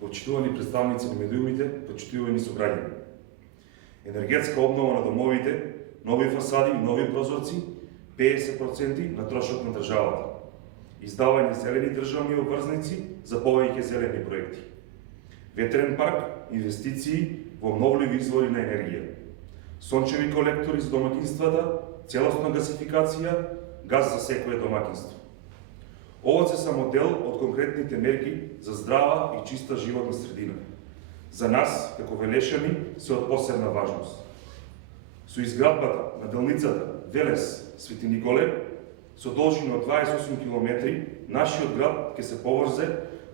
почитувани представници на медиумите, почитувани сограѓани. Енергетска обнова на домовите, нови фасади и нови прозорци, 50% на трошок на државата. Издавање зелени државни обврзници за повеќе зелени проекти. Ветрен парк, инвестиции во обновливи извори на енергија. Сончеви колектори за домакинствата, целосна гасификација, газ за секое домакинство. Ова се само дел од конкретните мерки за здрава и чиста животна средина. За нас, како Велешани, се од посебна важност. Со изградбата на делницата Велес Свети Николе, со должина од 28 км, нашиот град ќе се поврзе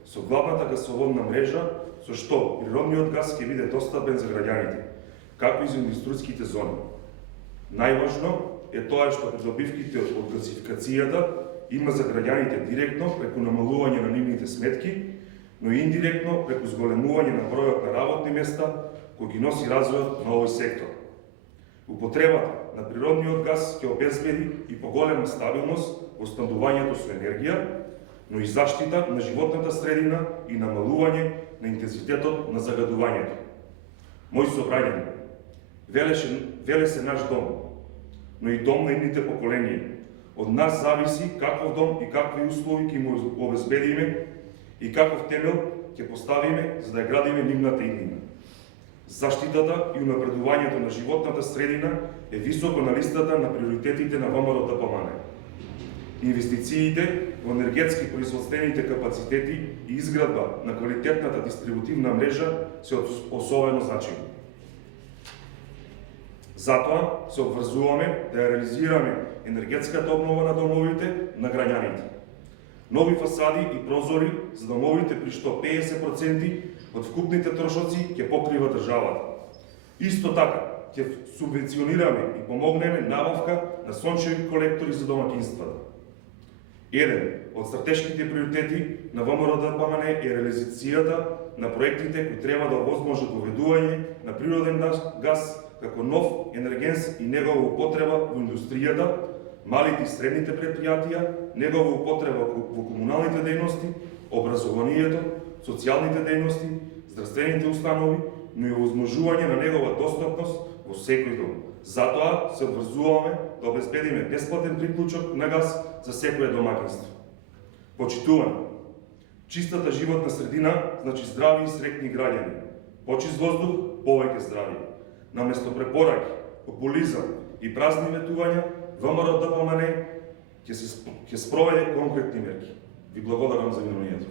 со главната гасоводна мрежа, со што природниот газ ќе биде достапен за граѓаните, како и за индустријските зони. Најважно е тоа што придобивките од гасификацијата има за граѓаните директно преку намалување на нивните сметки, но и индиректно преку зголемување на бројот на работни места кои ги носи развојот на овој сектор. Употребата на природниот газ ќе обезбеди и поголема стабилност во снабдувањето со енергија, но и заштита на животната средина и намалување на интензитетот на загадувањето. Мои собрањани, Велес е наш дом, но и дом на идните поколенија. Од нас зависи каков дом и какви услови ќе му обезбедиме и каков темел ќе поставиме за да ја градиме нивната иднина. Заштитата и унапредувањето на животната средина е високо на листата на приоритетите на ВМРО ДПМН. Инвестициите во енергетски производствените капацитети и изградба на квалитетната дистрибутивна мрежа се од особено значење. Затоа се обврзуваме да ја реализираме енергетската обнова на домовите на граѓаните. Нови фасади и прозори за домовите при што 50% од вкупните трошоци ќе покрива државата. Исто така, ќе субвенционираме и помогнеме набавка на сончеви колектори за домакинствата. Еден од стратешките приоритети на ВМРО ДПМН е реализацијата на проектите кои треба да овозможат доведување на природен газ како нов енергенс и негова употреба во индустријата, малите и средните предпријатија, негова употреба во комуналните дејности, образованието, социјалните дејности, здравствените установи, но и овозможување на негова достапност во секој дом. Затоа се обврзуваме да обезбедиме бесплатен приклучок на газ за секое домакинство. Почитувани, чистата животна средина значи здрави и среќни граѓани. Почист воздух, повеќе здравје. Наместо препораки, популизам и празни ветувања, ВМРО ДПМН ќе спроведе конкретни мерки. Ви благодарам за вниманието.